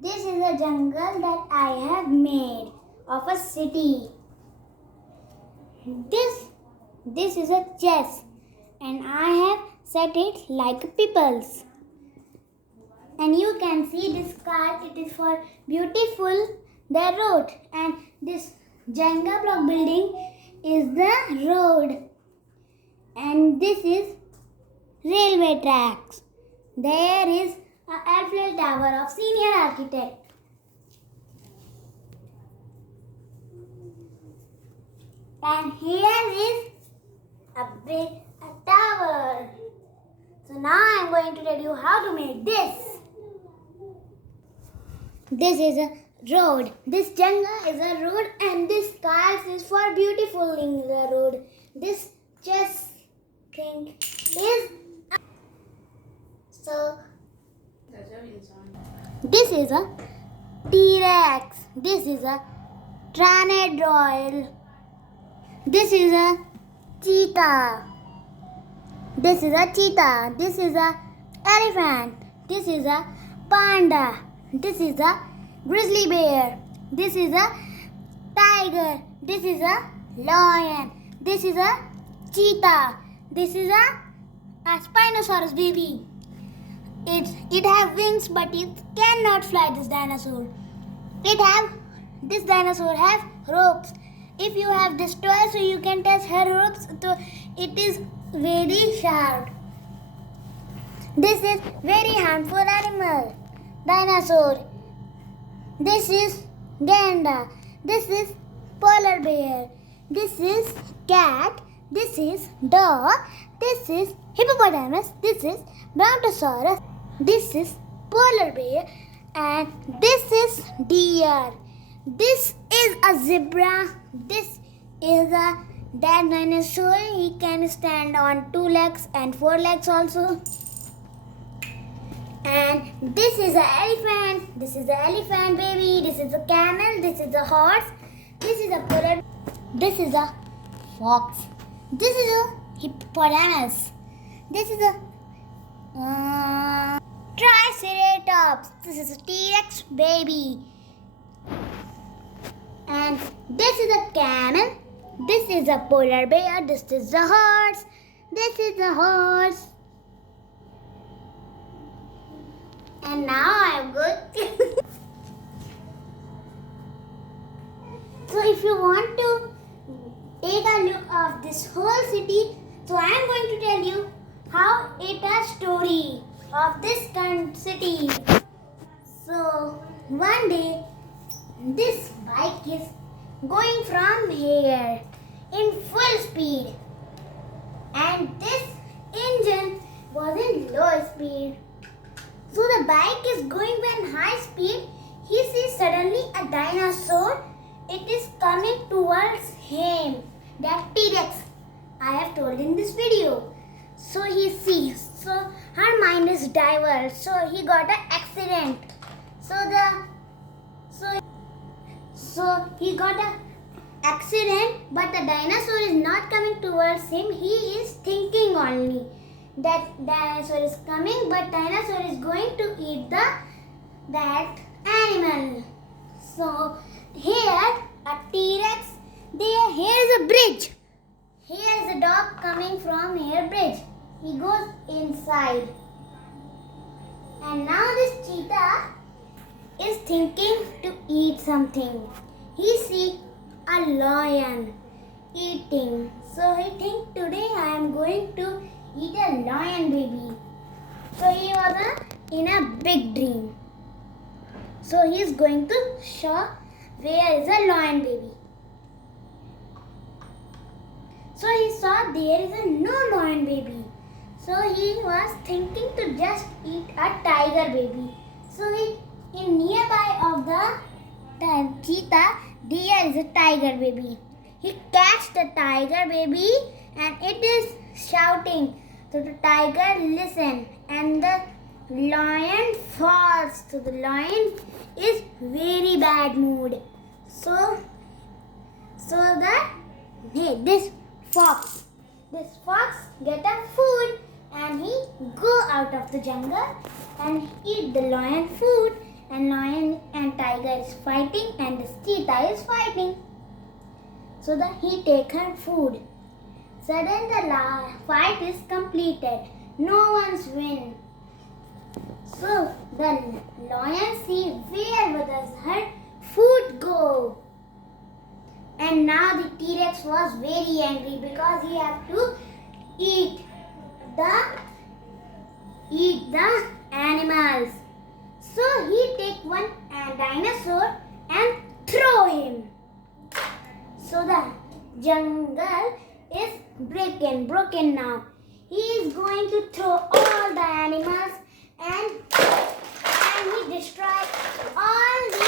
This is a jungle that I have made of a city. This is a chess and I have set it like people's. And you can see this card, it is for beautiful the road, and this Jenga block building is the road, and this is railway tracks. There is a Eiffel Tower of senior architect. And here is a big tower. So now I am going to tell you how to make this. This is a road. This Jenga is a road and this cars is for beautifying the road. This chess thing is so. This is a T-Rex. This is a Tyrannosaurus. This is a cheetah. This is a cheetah. This is a elephant. This is a panda. This is a grizzly bear. This is a tiger. This is a lion. This is a cheetah. This is a Spinosaurus baby. It have wings, but it cannot fly. This dinosaur. This dinosaur have ropes. If you have this toy, so you can touch her ropes. So it is very sharp. This is very harmful animal. Dinosaur. This is gander. This is polar bear. This is cat. This is dog. This is hippopotamus. This is brontosaurus. This is polar bear. And this is deer. This is a zebra. This is a that dinosaur. He can stand on 2 legs and 4 legs also. And this is an elephant. This is the elephant baby. This is a camel. This is a horse. This is a parrot. This is a fox. This is a hippopotamus. This is a Triceratops. This is a T-Rex baby. And this is a camel. This is a polar bear. This is a horse. This is a horse. And now I am good. So if you want to take a look of this whole city, so I am going to tell you how it a story of this city. So one day this bike is going from here in full speed, and this engine was in low speed. So the bike is going in high speed. He sees suddenly a dinosaur. It is coming towards him. That T-Rex I have told in this video. So he sees. So her mind is diverted. So he got an accident. So he got an accident, but the dinosaur is not coming towards him. He is thinking only that dinosaur is coming, but dinosaur is going to eat that animal. So here a T-Rex. Here is a bridge. Here is a dog coming from here bridge. He goes inside. And now this cheetah is thinking to eat something. He see a lion eating. So he think today I am going to eat a lion baby. So he was in a big dream. So he is going to show where is a lion baby. So he saw there is a no lion baby. So he was thinking to just eat a tiger baby. So in nearby of the cheetah, there is a tiger baby. He catch the tiger baby and it is shouting. So the tiger listen and the lion falls. So the lion is very bad mood. So this fox get a food and he go out of the jungle and eat the lion food, and lion and tiger is fighting and this cheetah is fighting. So he take her food. Suddenly the fight is completed. No one's win. So the lion see where does her food go. And now the T-Rex was very angry because he had to eat the animals. So he take one dinosaur and throw him. So the jungle is broken now. He is going to throw all the animals and he destroy all the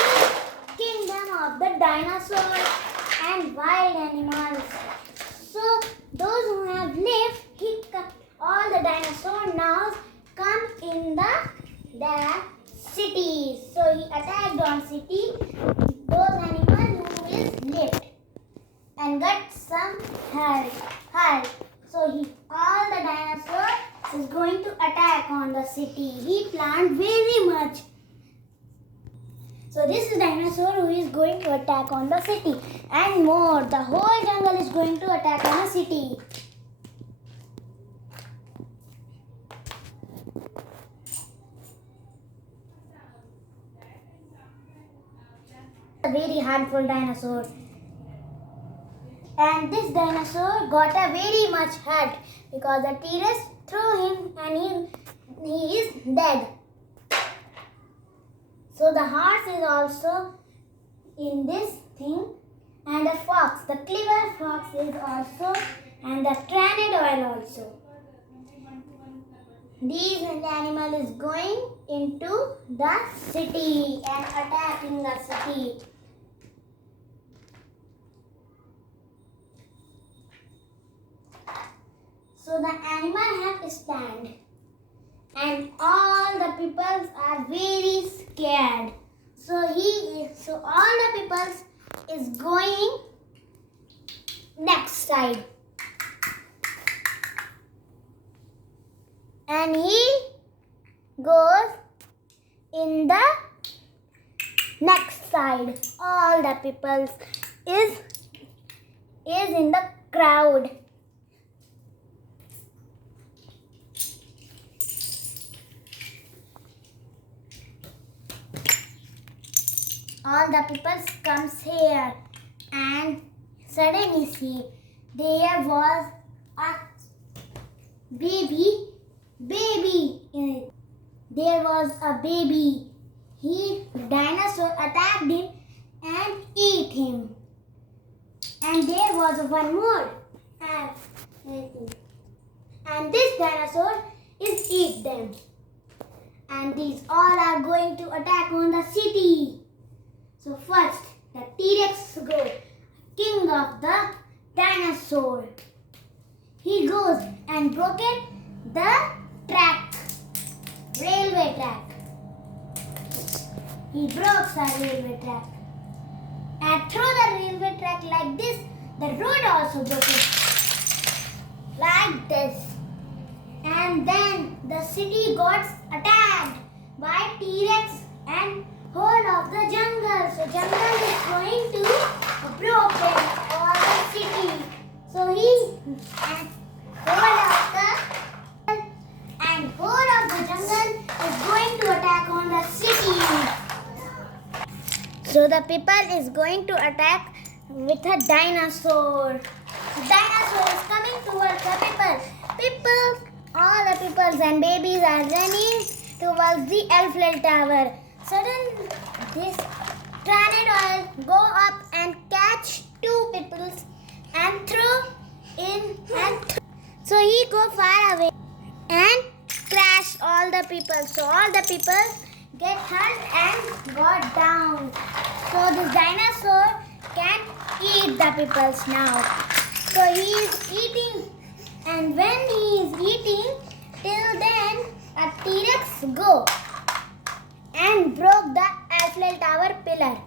kingdom of the dinosaurs and wild animals. So those who have lived, all the dinosaurs now come in the cities. So he attacked on city those animals who is lived and got some hurt. So all the dinosaurs is going to attack on the city. He planned very much. So this is dinosaur who is going to attack on the city and more. The whole jungle is going to attack on the city. A very harmful dinosaur. And this dinosaur got a very much hurt because the T-Rex threw him and he is dead. So the horse is also in this thing and the fox, the clever fox is also and the pteranodon also. These animal is going into the city and attacking the city. So the animal have to stand and all the people are very scared. So all the people is going next side. And he goes in the next side. All the people is in the crowd. All the people comes here and suddenly see there was a baby in it. There was a baby. The dinosaur attacked him and ate him. And there was one more. And this dinosaur is eat them. And these all are going to attack on the city. So first, the T-Rex goes, king of the dinosaur. He goes and broken the railway track. He broke the railway track. And through the railway track like this, the road also broken. Like this. And then the city got attacked by T-Rex and whole of the jungle. So jungle is going to broken all the city. So whole of the jungle is going to attack on the city. So the people is going to attack with a dinosaur. The dinosaur is coming towards the people. All the people and babies are running towards the Eiffel Tower. Suddenly, this pteranodon go up and catch two people and throw in so he go far away and crash all the people. So all the people get hurt and got down. So this dinosaur can eat the people now. So he is eating, and when he is eating, till then a T-Rex go and broke the Eiffel Tower pillar.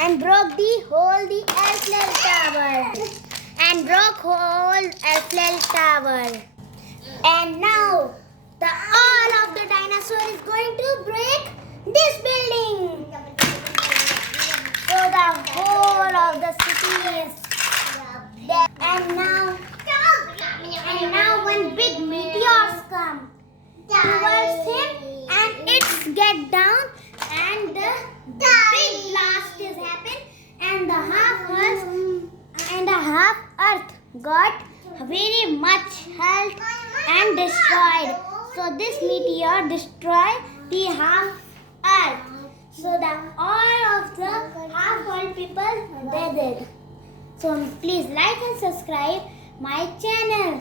And broke the Eiffel Tower. And broke whole Eiffel Tower. And now the all of the dinosaur is going to break this building. So the whole of the city is dead. And now one big meteors come towards him and it's get down and the big blast is happen and the half earth got very much hurt and destroyed. So this meteor destroyed the half earth. So the all of the half world people they did. So please like and subscribe my channel.